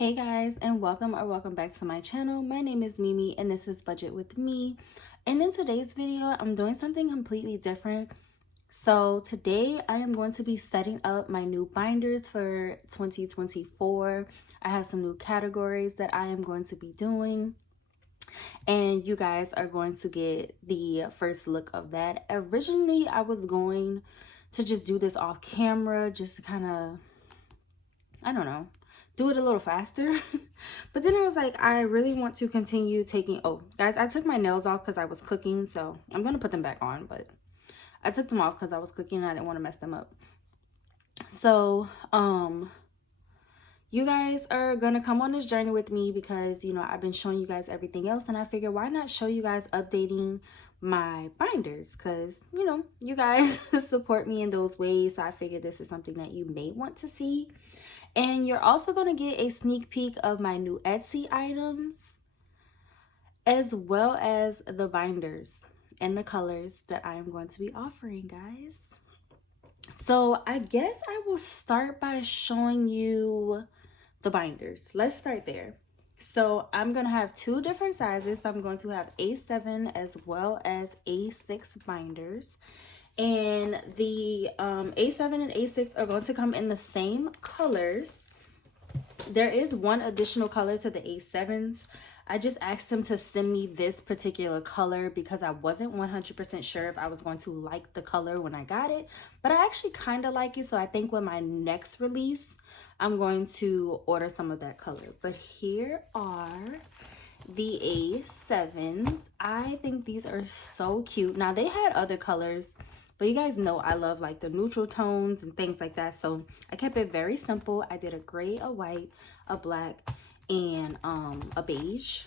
Hey guys, and welcome back to my channel. My name is Mimi and this is Budget with Me. And in today's video, I'm doing something completely different. So today I am going to be setting up my new binders for 2024. I have some new categories that I am going to be doing, and you guys are going to get the first look of that. Originally, I was going to just do this off camera just to kind of, I don't know, do it a little faster. But then I was like, I really want to continue taking, oh guys, I took my nails off because I was cooking, so I'm gonna put them back on, but I took them off because I was cooking and I didn't want to mess them up. So you guys are gonna come on this journey with me because, you know, I've been showing you guys everything else, and I figured why not show you guys updating my binders, because, you know, you guys support me in those ways. So I figured this is something that you may want to see. And you're also going to get a sneak peek of my new Etsy items, as well as the binders and the colors that I am going to be offering, guys. So I guess I will start by showing you the binders. Let's start there. So I'm going to have two different sizes. I'm going to have A7 as well as A6 binders. And the A7 and A6 are going to come in the same colors. There is one additional color to the A7s. I just asked them to send me this particular color because I wasn't 100% sure if I was going to like the color when I got it. But I actually kind of like it. So I think with my next release, I'm going to order some of that color. But here are the A7s. I think these are so cute. Now, they had other colors, but you guys know I love like the neutral tones and things like that. So I kept it very simple. I did a gray, a white, a black, and a beige.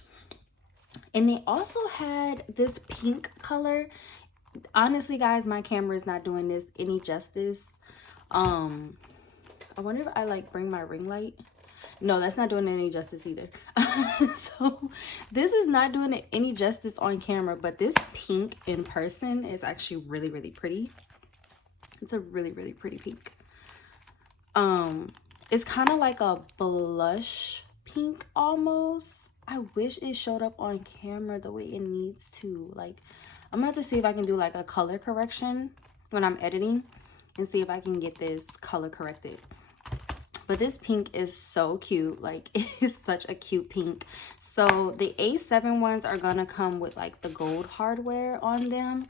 And they also had this pink color. Honestly, guys, my camera is not doing this any justice. I wonder if I like bring my ring light. No, that's not doing any justice either. So this is not doing it any justice on camera, but this pink in person is actually really, really pretty. It's a really, really pretty pink. It's kind of like a blush pink almost. I wish it showed up on camera the way it needs to. Like, I'm gonna have to see if I can do like a color correction when I'm editing and see if I can get this color corrected. But this pink is so cute. Like, it is such a cute pink. So the A7 ones are gonna come with like the gold hardware on them.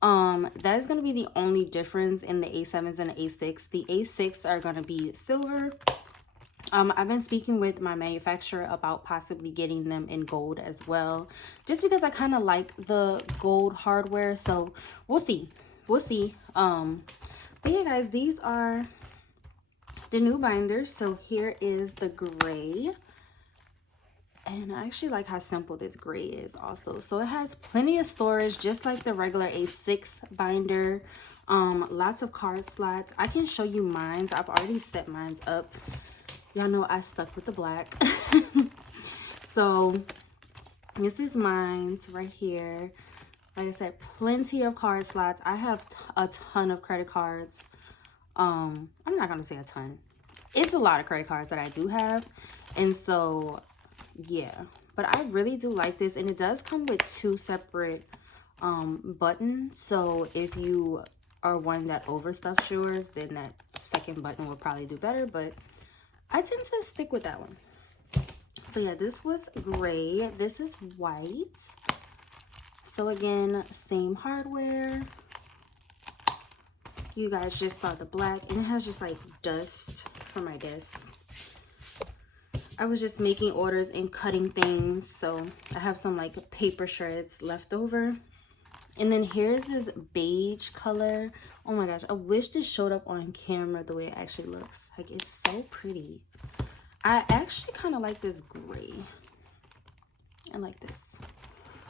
That is gonna be the only difference in the A7s and the A6. The A6 are gonna be silver. I've been speaking with my manufacturer about possibly getting them in gold as well, just because I kind of like the gold hardware. So we'll see. But yeah, guys, these are the new binders. So here is the gray, and I actually like how simple this gray is also. So it has plenty of storage, just like the regular A6 binder. Lots of card slots. I can show you mine. I've already set mine up. Y'all know I stuck with the black. So this is mine right here. Like I said, plenty of card slots. I have a ton of credit cards. I'm not gonna say a ton. It's a lot of credit cards that I do have, and so yeah. But I really do like this, and it does come with two separate buttons. So if you are one that overstuffs yours, then that second button will probably do better. But I tend to stick with that one. So yeah, this was gray. This is white. So again, same hardware. You guys just saw the black, and it has just like dust for my desk. I was just making orders and cutting things, so I have some like paper shreds left over. And then here's this beige color. Oh my gosh, I wish this showed up on camera the way it actually looks. Like, it's so pretty. I actually kind of like this gray. I like this.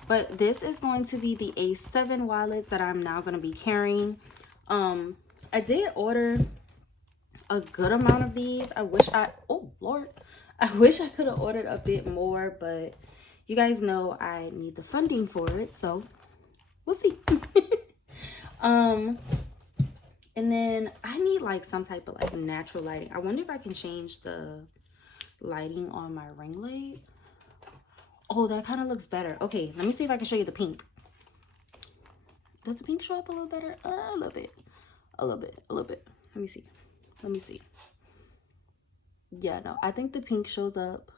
But this is going to be the A7 wallets that I'm now going to be carrying. I did order a good amount of these. I wish I could have ordered a bit more, but you guys know I need the funding for it, so we'll see. And then I need like some type of like natural lighting. I wonder if I can change the lighting on my ring light. Oh, that kind of looks better. Okay, let me see if I can show you the pink. Does the pink show up a little better? A little bit. A little bit. A little bit. Let me see. Let me see. Yeah, no, I think the pink shows up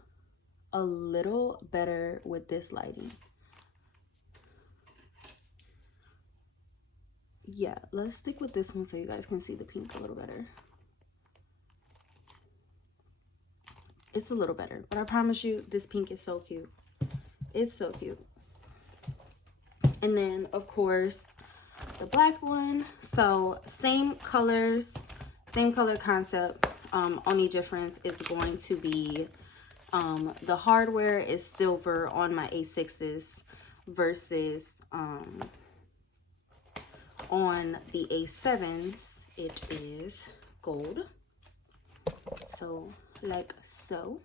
a little better with this lighting. Yeah, let's stick with this one so you guys can see the pink a little better. It's a little better, but I promise you this pink is so cute. It's so cute. And then of course the black one. So same colors, same color concept. Only difference is going to be the hardware is silver on my A6s versus on the A7s it is gold. So like so.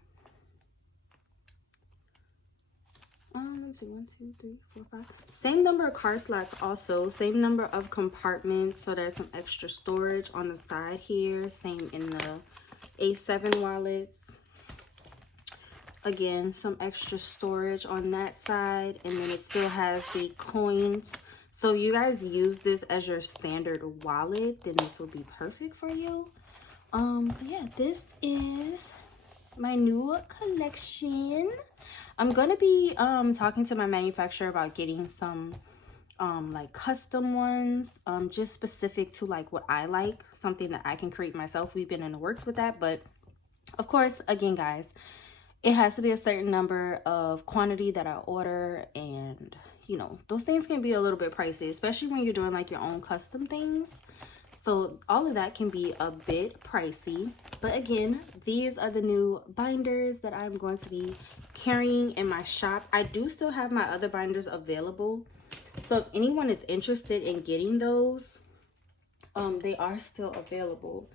Let's see, 1, 2, 3, 4, 5. Same number of card slots also. Same number of compartments. So there's some extra storage on the side here. Same in the A7 wallets. Again, some extra storage on that side. And then it still has the coins. So you guys use this as your standard wallet, then this will be perfect for you. But yeah, this is my new collection. I'm gonna be talking to my manufacturer about getting some like custom ones, just specific to like what I like, something that I can create myself. We've been in the works with that, but of course, again guys, it has to be a certain number of quantity that I order, and you know, those things can be a little bit pricey, especially when you're doing like your own custom things. So all of that can be a bit pricey. But again, these are the new binders that I'm going to be carrying in my shop. I do still have my other binders available. So if anyone is interested in getting those, they are still available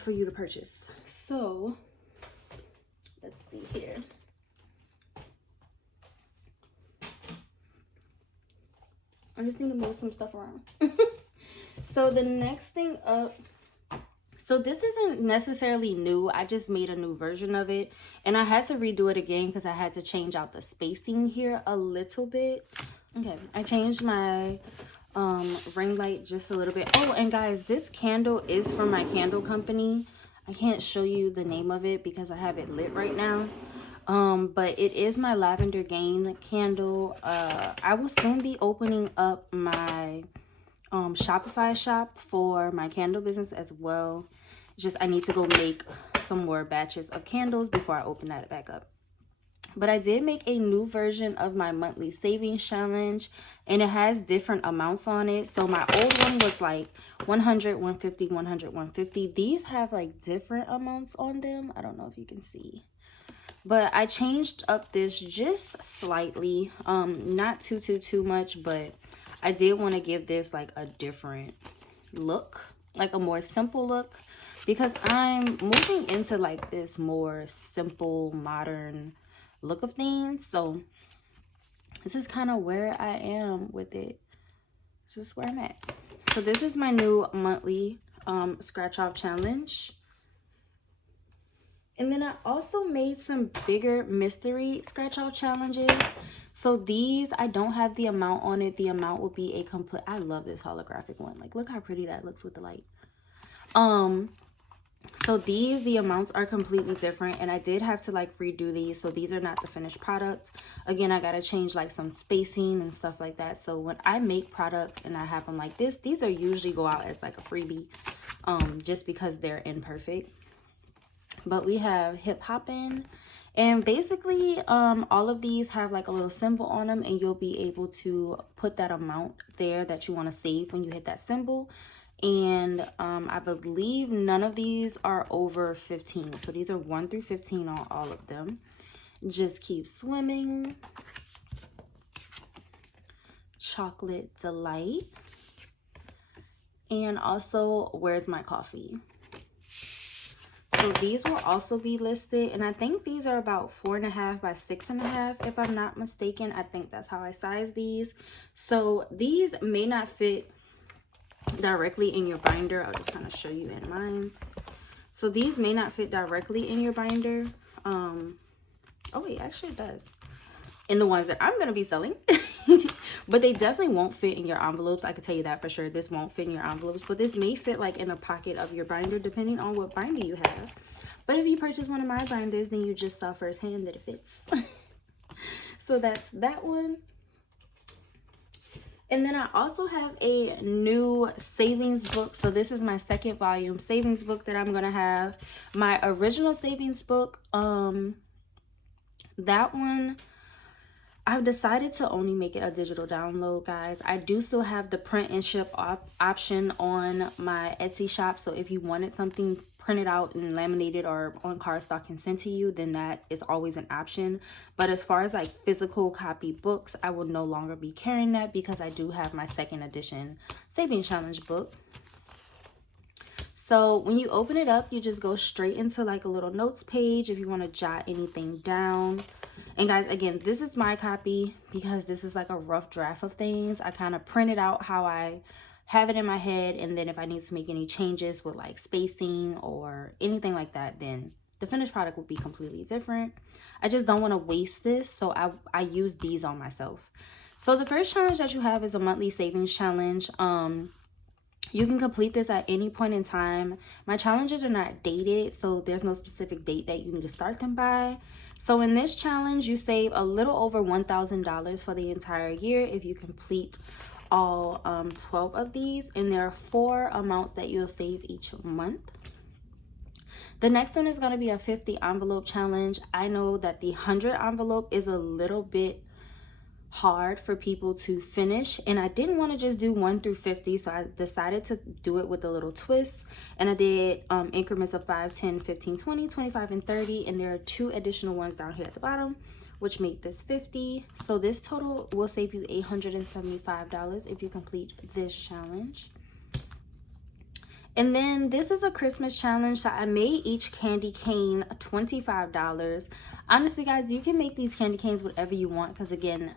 for you to purchase. So let's see here. I just need to move some stuff around. So the next thing up, so this isn't necessarily new. I just made a new version of it, and I had to redo it again because I had to change out the spacing here a little bit. Okay, I changed my ring light just a little bit. Oh, and guys, this candle is from my candle company. I can't show you the name of it because I have it lit right now. But it is my Lavender Gain candle. I will soon be opening up my Shopify shop for my candle business as well. Just I need to go make some more batches of candles before I open that back up. But I did make a new version of my monthly savings challenge, and it has different amounts on it. So my old one was like 100, 150, 100, 150. These have like different amounts on them. I don't know if you can see, but I changed up this just slightly, not too much, but I did want to give this like a different look, like a more simple look, because I'm moving into like this more simple, modern look of things. So this is kind of where I am with it. This is where I'm at. So this is my new monthly scratch off challenge. And then I also made some bigger mystery scratch off challenges. So these, I don't have the amount on it. The amount will be a complete, I love this holographic one. Like, look how pretty that looks with the light. So these, the amounts are completely different, and I did have to like redo these. So these are not the finished product. Again, I got to change like some spacing and stuff like that. So when I make products and I have them like this, these are usually go out as like a freebie, just because they're imperfect. But we have Hip Hoppin'. And basically, all of these have like a little symbol on them, and you'll be able to put that amount there that you want to save when you hit that symbol. And I believe none of these are over 15. So these are 1 through 15 on all of them. Just Keep Swimming. Chocolate Delight. And also Where's My Coffee. So these will also be listed, and I think these are about 4.5 by 6.5 if I'm not mistaken. I think that's how I size these. So these may not fit directly in your binder. I'll just kind of show you in mine. So these may not fit directly in your binder. Oh wait, actually it does. In the ones that I'm going to be selling. But they definitely won't fit in your envelopes. I can tell you that for sure. This won't fit in your envelopes. But this may fit like in a pocket of your binder depending on what binder you have. But if you purchase one of my binders, then you just saw firsthand that it fits. So that's that one. And then I also have a new savings book. So this is my second volume savings book that I'm going to have. My original savings book, that one, I've decided to only make it a digital download, guys. I do still have the print and ship option on my Etsy shop. So if you wanted something printed out and laminated or on cardstock and sent to you, then that is always an option. But as far as like physical copy books, I will no longer be carrying that because I do have my second edition Savings Challenge book. So when you open it up, you just go straight into like a little notes page if you want to jot anything down. And guys, again, this is my copy because this is like a rough draft of things. I kind of printed out how I have it in my head, and then if I need to make any changes with like spacing or anything like that, then the finished product will be completely different. I just don't want to waste this, so I use these on myself. So the first challenge that you have is a monthly savings challenge. You can complete this at any point in time. My challenges are not dated, so there's no specific date that you need to start them by. So in this challenge, you save a little over $1,000 for the entire year if you complete all 12 of these. And there are 4 amounts that you'll save each month. The next one is going to be a 50 envelope challenge. I know that the 100 envelope is a little bit hard for people to finish, and I didn't want to just do 1 through 50, so I decided to do it with a little twist, and I did increments of 5, 10, 15, 20, 25, and 30, and there are 2 additional ones down here at the bottom which make this 50. So this total will save you $875 if you complete this challenge. And then this is a Christmas challenge, so I made each candy cane $25. Honestly, guys, you can make these candy canes whatever you want, because again,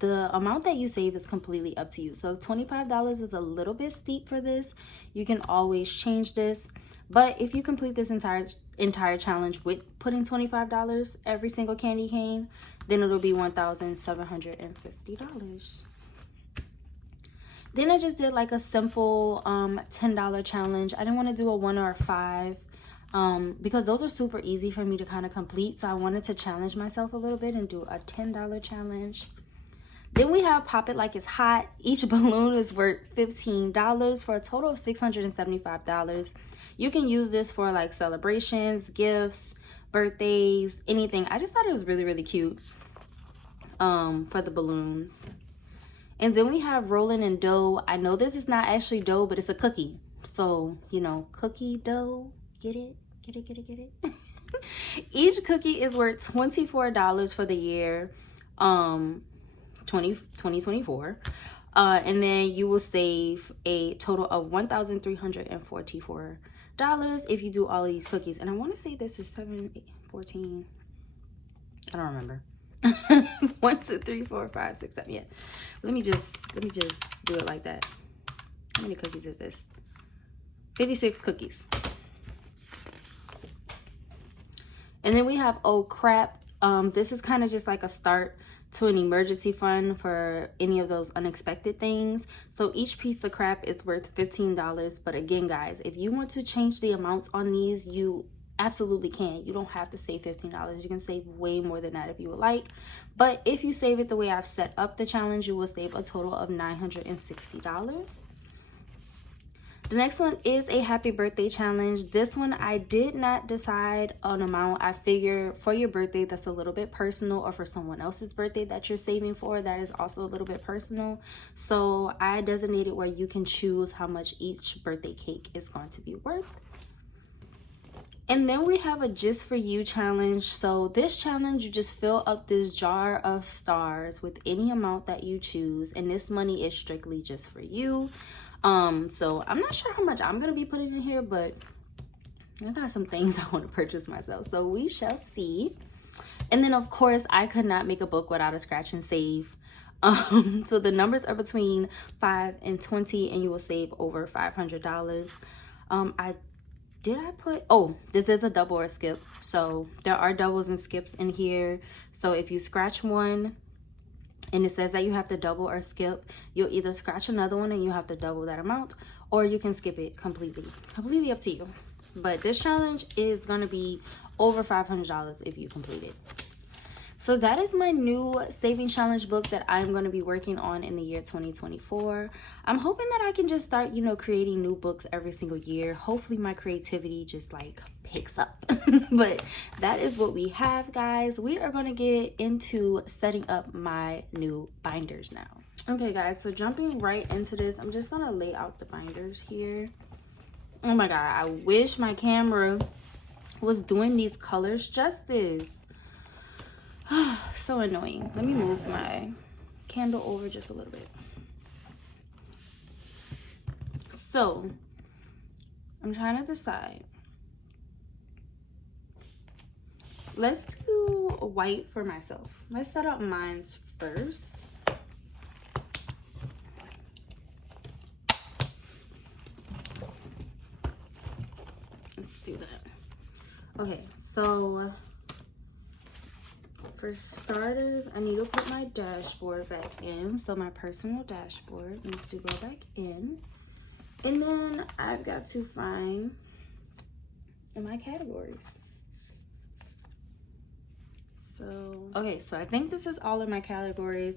the amount that you save is completely up to you. So $25 is a little bit steep for this. You can always change this, but if you complete this entire challenge with putting $25 every single candy cane, then it'll be $1,750. Then I just did like a simple $10 challenge. I didn't want to do a 1 or a 5 because those are super easy for me to kind of complete. So I wanted to challenge myself a little bit and do a $10 challenge. Then we have Pop It Like It's Hot. Each balloon is worth $15 for a total of $675. You can use this for like celebrations, gifts, birthdays, anything. I just thought it was really, really cute for the balloons. And then we have Rolling in Dough. I know this is not actually dough, but it's a cookie. So, you know, cookie dough. Get it? Get it, get it, get it? Each cookie is worth $24 for the year 2024. And then you will save a total of $1,344 if you do all of these cookies. And I want to say this is 7, 8, 14. I don't remember. 1, 2, 3, 4, 5, 6, 7. Yeah. Let me just do it like that. How many cookies is this? 56 cookies. And then we have Oh Crap. This is kind of just like a start to an emergency fund for any of those unexpected things. So each piece of crap is worth $15. But again, guys, if you want to change the amounts on these, you absolutely can. You don't have to save $15. You can save way more than that if you would like. But if you save it the way I've set up the challenge, you will save a total of $960. The next one is a happy birthday challenge. This one, I did not decide an amount. I figure for your birthday, that's a little bit personal, or for someone else's birthday that you're saving for, that is also a little bit personal. So I designated where you can choose how much each birthday cake is going to be worth. And then we have a Just For You challenge. So this challenge, you just fill up this jar of stars with any amount that you choose. And this money is strictly just for you. So I'm not sure how much I'm going to be putting in here, but I got some things I want to purchase myself. So we shall see. And then, of course, I could not make a book without a scratch and save. So the numbers are between 5 and 20, and you will save over $500. I did I put, oh, this is a double or skip. So there are doubles and skips in here. So if you scratch one and it says that you have to double or skip, you'll either scratch another one and you have to double that amount, or you can skip it completely up to you. But this challenge is gonna be over $500 if you complete it. So that is my new saving challenge book that I'm going to be working on in the year 2024. I'm hoping that I can just start, you know, creating new books every single year. Hopefully my creativity just like picks up. But that is what we have, guys. We are going to get into setting up my new binders now. Okay, guys, so jumping right into this, I'm just going to lay out the binders here. Oh my God, I wish my camera was doing these colors justice. So annoying. Let me move my candle over just a little bit. So I'm trying to decide. Let's do a white for myself. Let's set up mine first. Let's do that. Okay, so for starters, I need to put my dashboard back in. So my personal dashboard needs to go back in. And then I've got to find in my categories. So, okay, so I think this is all of my categories.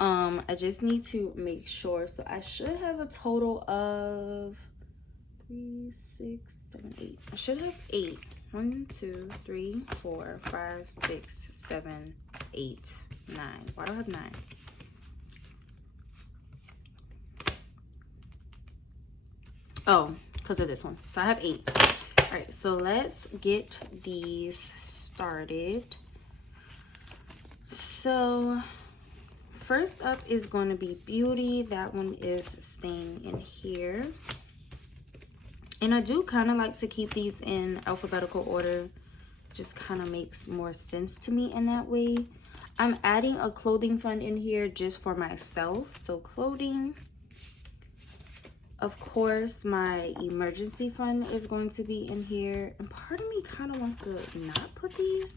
I just need to make sure. So I should have a total of 3, 6, 7, 8. I should have 8. 1, 2, 3, 4, 5, 6, 7, 8, 9. Why do I have 9? Oh, because of this one. So I have 8. All right, so let's get these started. So first up is going to be beauty. That one is staying in here. And I do kind of like to keep these in alphabetical order. Just kind of makes more sense to me in that way. I'm adding a clothing fund in here just for myself. So clothing. Of course, my emergency fund is going to be in here. And part of me kind of wants to not put these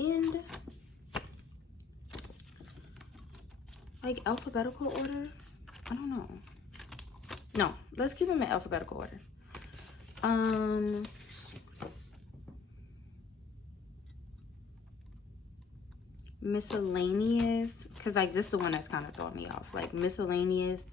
in like alphabetical order. I don't know. No, let's keep them in alphabetical order. Miscellaneous, because like this is the one that's kind of throwing me off. Like miscellaneous.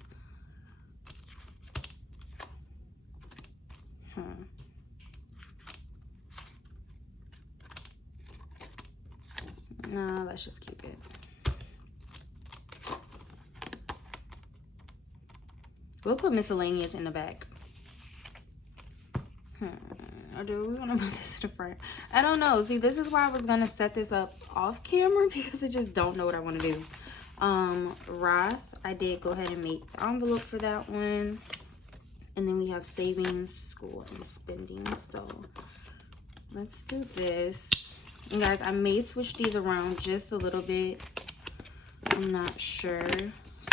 No, let's just keep it. We'll put miscellaneous in the back. Or do we want to put this in the front? I don't know. See, this is why I was going to set this up off camera because I just don't know what I want to do. Roth, I did go ahead and make the envelope for that one. And then we have savings, school, and spending. So let's do this. And guys, I may switch these around just a little bit. I'm not sure.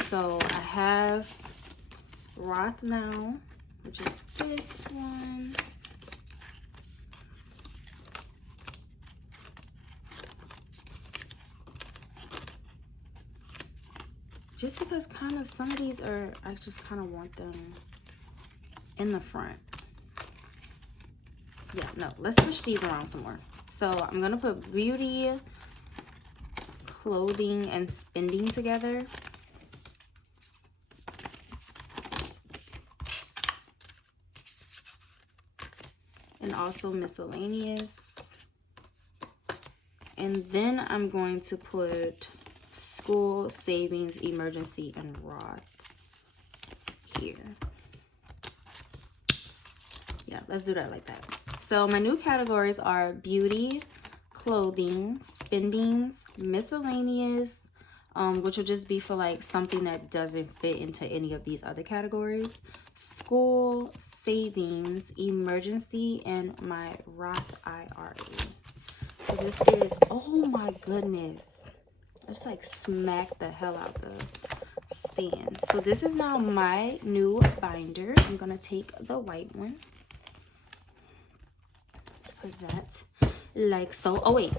So I have Roth now, which is this one. Just because kind of some of these are, I just kind of want them in the front. Yeah, no, let's switch these around some more. So I'm gonna put beauty, clothing, and spending together. And also miscellaneous. And then I'm going to put school, savings, emergency, and Roth here. Yeah, let's do that like that. So my new categories are beauty, clothing, spendings, miscellaneous, which will just be for like something that doesn't fit into any of these other categories, school, savings, emergency, and my Roth IRA. So this is, oh my goodness, I just like smacked the hell out the stand. So this is now my new binder. I'm gonna take the white one. put that like so. Oh wait,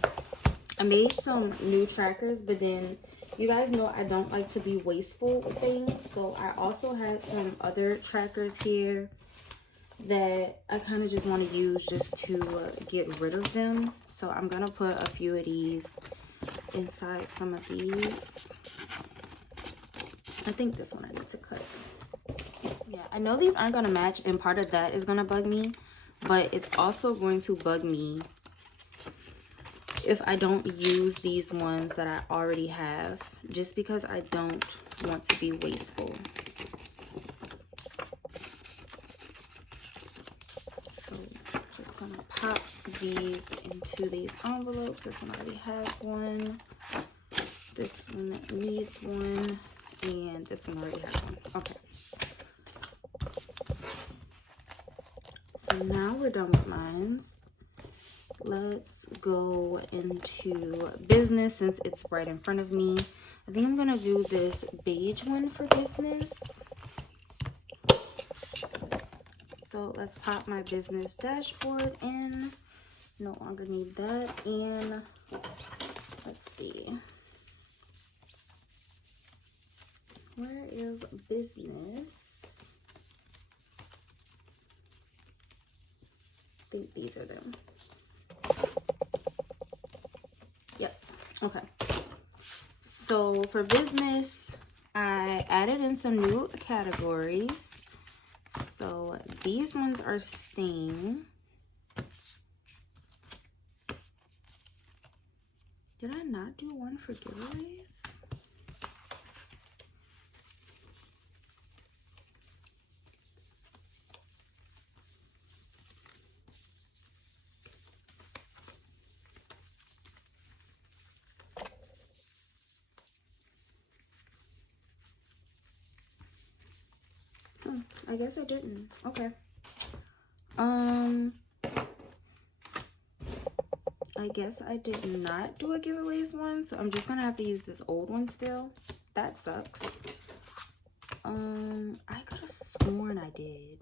I made some new trackers, but then you guys know I don't like to be wasteful with things, so I also had some other trackers here that I kind of just want to use just to get rid of them. So I'm gonna put a few of these inside some of these. I think this one I need to cut. Yeah, I know these aren't gonna match, and part of that is gonna bug me, but it's also going to bug me if I don't use these ones that I already have, just because I don't want to be wasteful. So just gonna pop these into these envelopes. This one already has one. This one needs one. And this one already has one. Okay. So now we're done with mine. Let's go into business since it's right in front of me. I think I'm gonna do this beige one for business. So let's pop my business dashboard in. No longer need that. And let's see. Where is business? I think these are them. Yep. Okay. So for business, I added in some new categories. So these ones are staying. Did I not do one for giveaways? I guess I didn't. Okay. I guess I did not do a giveaways one, so I'm just gonna have to use this old one still. That sucks. I could have sworn I did,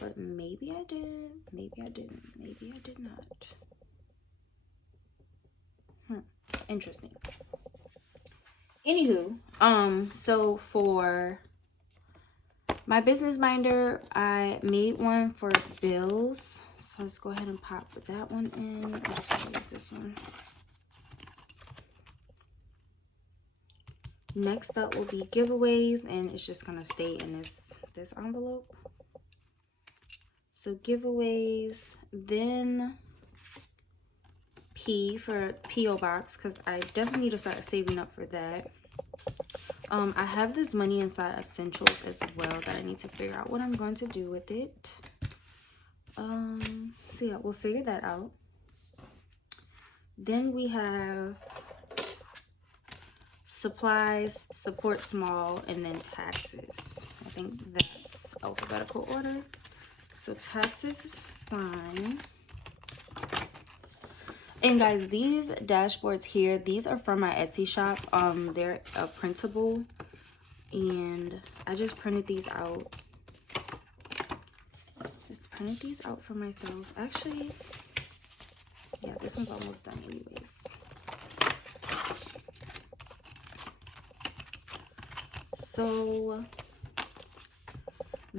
but maybe I did, maybe I didn't, maybe I did not. Interesting. Anywho, so for my business binder, I made one for bills. So let's go ahead and pop that one in. Let's use this one. Next up will be giveaways, and it's just gonna stay in this envelope. So giveaways, then P for P.O Box, because I definitely need to start saving up for that. I have this money inside essentials as well that I need to figure out what I'm going to do with it. So yeah, we'll figure that out. Then we have supplies, support small, and then taxes. I think that's alphabetical order. So taxes is fine. And guys, these dashboards here, these are from my Etsy shop. They're a printable, and I just printed these out. Just printed these out for myself. Actually, yeah, this one's almost done anyways. So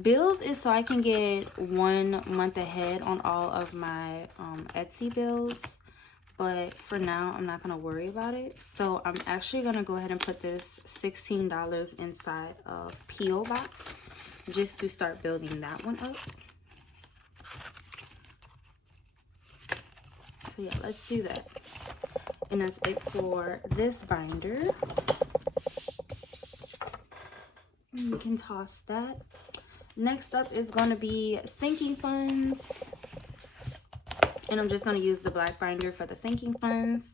bills is so I can get 1 month ahead on all of my Etsy bills. But for now, I'm not going to worry about it. So I'm actually going to go ahead and put this $16 inside of P.O Box just to start building that one up. So yeah, let's do that. And that's it for this binder. And we can toss that. Next up is going to be sinking funds. And I'm just going to use the black binder for the sinking funds.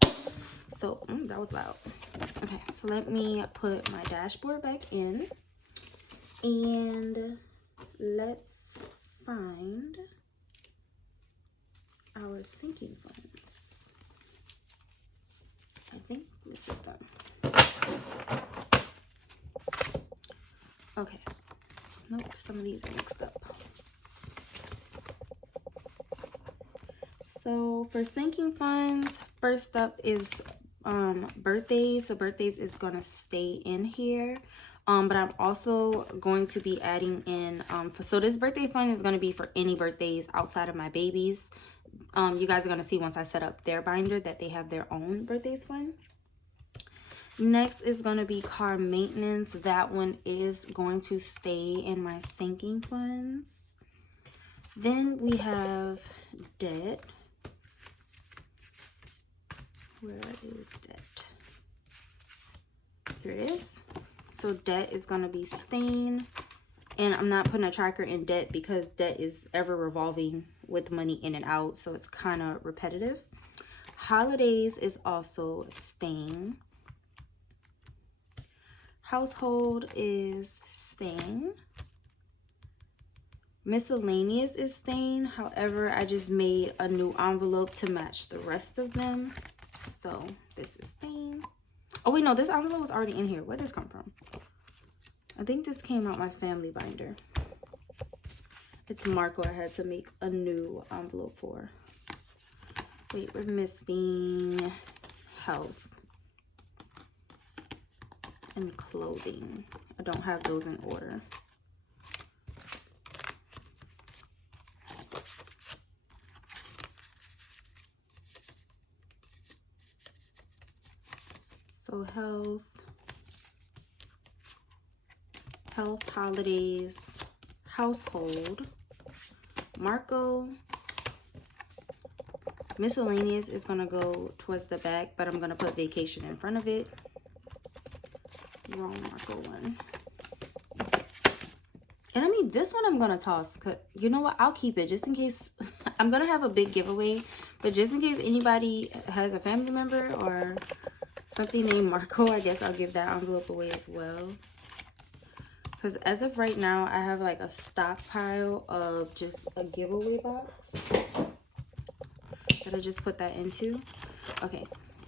So, that was loud. Okay, so let me put my dashboard back in. And let's find our sinking funds. I think this is done. Okay. Nope, some of these are mixed up. So for sinking funds, first up is birthdays. So birthdays is gonna stay in here. But I'm also going to be adding in, so this birthday fund is going to be for any birthdays outside of my babies. You guys are going to see once I set up their binder that they have their own birthdays fund. Next is going to be car maintenance. That one is going to stay in my sinking funds. Then we have debt. Where is debt? Here it is. So debt is going to be staying, and I'm not putting a tracker in debt because debt is ever revolving with money in and out, so it's kind of repetitive. Holidays is also staying. Household is staying. Miscellaneous is staying. However, I just made a new envelope to match the rest of them, so this is staying. Oh wait, no, this envelope was already in here. Where did this come from? I think this came out my family binder. It's Marco I had to make a new envelope for. Wait, we're missing health and clothing. I don't have those in order. So health, holidays, household, Marco. Miscellaneous is gonna go towards the back, but I'm gonna put vacation in front of it. Wrong Marco one. And I mean, this one I'm gonna toss, cause you know what, I'll keep it just in case. I'm gonna have a big giveaway, but just in case anybody has a family member or something named Marco, I guess I'll give that envelope away as well. Because as of right now, I have like a stockpile of just a giveaway box that I just put that into. Okay,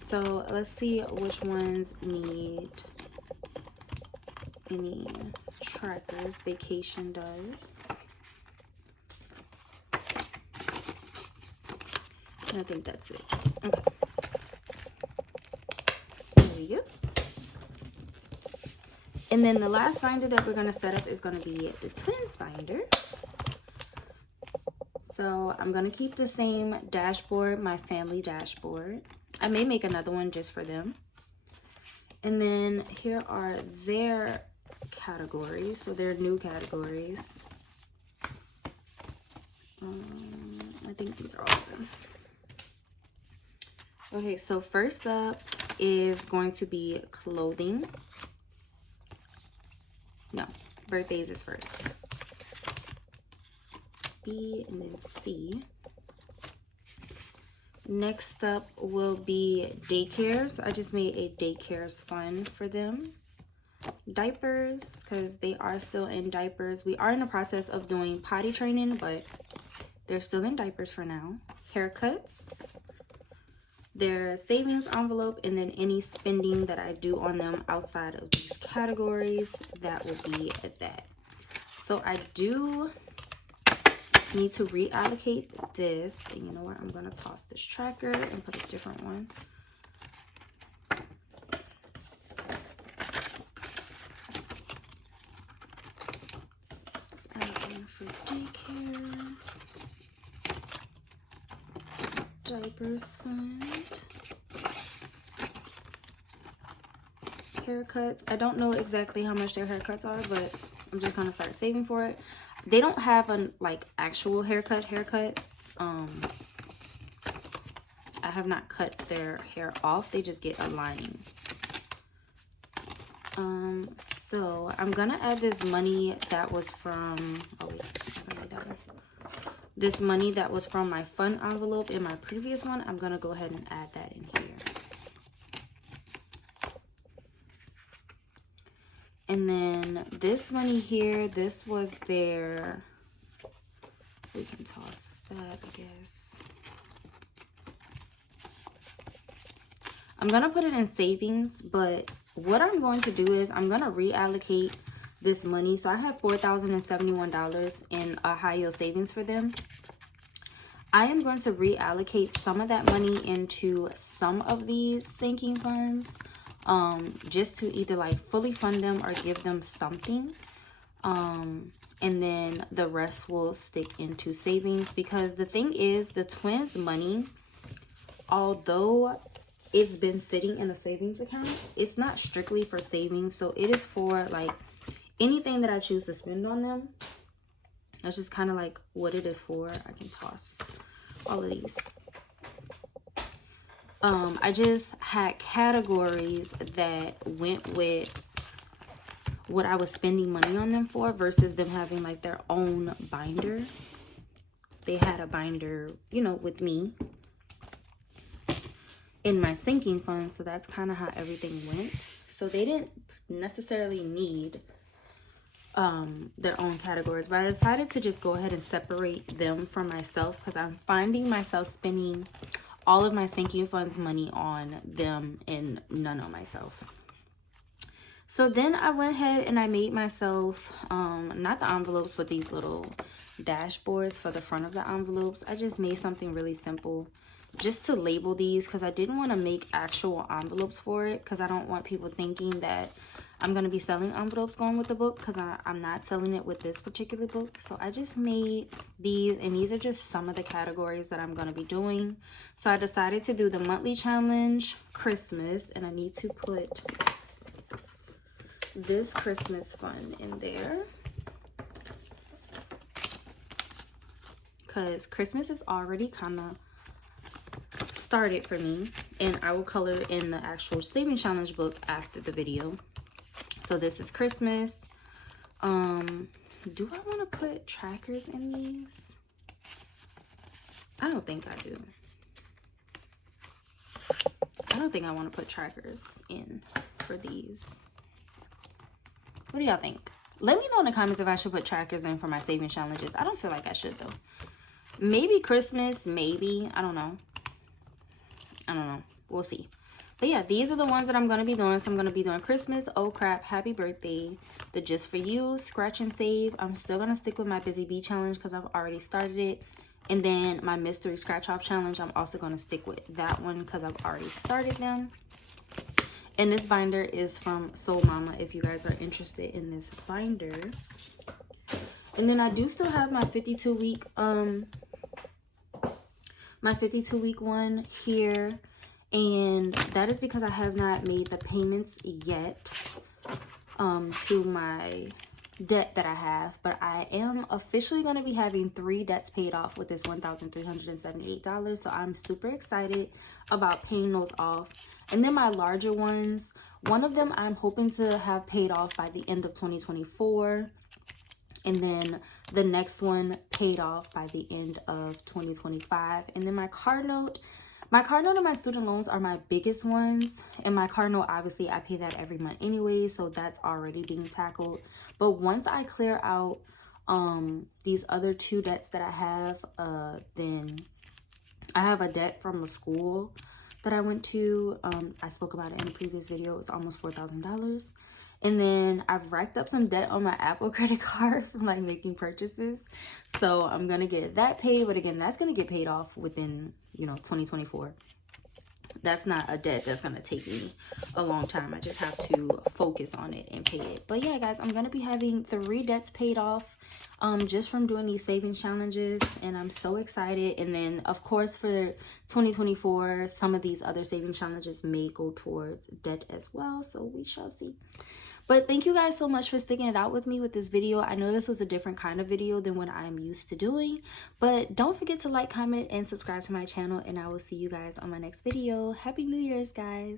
so let's see which ones need any trackers. Vacation does. And I think that's it. Okay. There we go. And then the last binder that we're going to set up is going to be the twins binder. So I'm going to keep the same dashboard, my family dashboard. I may make another one just for them. And then here are their categories. So they're new categories. I think these are all of them. Okay, so first up is going to be clothing. No, birthdays is first. B and then C. Next up will be daycare. So I just made a daycares fund for them. Diapers, because they are still in diapers. We are in the process of doing potty training, but they're still in diapers for now. Haircuts. Their savings envelope, and then any spending that I do on them outside of these categories, that will be that. So I do need to reallocate this, and you know what, I'm gonna toss this tracker and put a different one. Let's add one for daycare. Diapers fund. Haircuts. I don't know exactly how much their haircuts are, but I'm just gonna start saving for it. They don't have an like actual haircut. I have not cut their hair off. They just get a lining. So I'm gonna add this money that was from, oh wait, I'm gonna that one. This money that was from my fund envelope in my previous one, I'm gonna go ahead and add that in here. And then this money here, this was their, we can toss that, I guess. I'm gonna put it in savings, but what I'm going to do is I'm gonna reallocate this money. So I have $4,071 in a high yield savings for them. I am going to reallocate some of that money into some of these sinking funds, just to either like fully fund them or give them something. And then the rest will stick into savings, because the thing is, the twins' money, although it's been sitting in a savings account, it's not strictly for savings. So it is for like anything that I choose to spend on them. That's just kind of like what it is for. I can toss all of these. I just had categories that went with what I was spending money on them for versus them having like their own binder. They had a binder, you know, with me in my sinking fund. So that's kind of how everything went. So they didn't necessarily need their own categories, but I decided to just go ahead and separate them from myself, because I'm finding myself spending all of my sinking funds money on them and none on myself. So then I went ahead and I made myself not the envelopes, but these little dashboards for the front of the envelopes. I just made something really simple just to label these, because I didn't want to make actual envelopes for it, because I don't want people thinking that I'm going to be selling envelopes going with the book, because I'm not selling it with this particular book. So I just made these, and these are just some of the categories that I'm going to be doing. So I decided to do the monthly challenge, Christmas, and I need to put this Christmas fund in there, because Christmas is already kind of started for me, and I will color in the actual savings challenge book after the video. So this is Christmas. Do I want to put trackers in these? I don't think I do. I don't think I want to put trackers in for these. What do y'all think? Let me know in the comments if I should put trackers in for my savings challenges. I don't feel like I should though. Maybe Christmas, maybe. I don't know. We'll see. But yeah, these are the ones that I'm going to be doing. So I'm going to be doing Christmas, oh crap, happy birthday, the just for you, scratch and save. I'm still going to stick with my busy bee challenge because I've already started it. And then my mystery scratch off challenge, I'm also going to stick with that one because I've already started them. And this binder is from Soul Mama if you guys are interested in this binder. And then I do still have my 52-week one here. And that is because I have not made the payments yet to my debt that I have. But I am officially going to be having 3 debts paid off with this $1,378. So I'm super excited about paying those off. And then my larger ones, one of them I'm hoping to have paid off by the end of 2024. And then the next one paid off by the end of 2025. And then my car note and my student loans are my biggest ones. And my car note, obviously, I pay that every month anyway. So that's already being tackled. But once I clear out these other 2 debts that I have, then I have a debt from a school that I went to. I spoke about it in a previous video. It was almost $4,000. And then I've racked up some debt on my Apple credit card from like making purchases. So I'm going to get that paid. But again, that's going to get paid off within, 2024. That's not a debt that's going to take me a long time. I just have to focus on it and pay it. But yeah, guys, I'm going to be having 3 debts paid off just from doing these savings challenges. And I'm so excited. And then, of course, for 2024, some of these other saving challenges may go towards debt as well. So we shall see. But thank you guys so much for sticking it out with me with this video. I know this was a different kind of video than what I'm used to doing. But don't forget to like, comment, and subscribe to my channel. And I will see you guys on my next video. Happy New Year's, guys.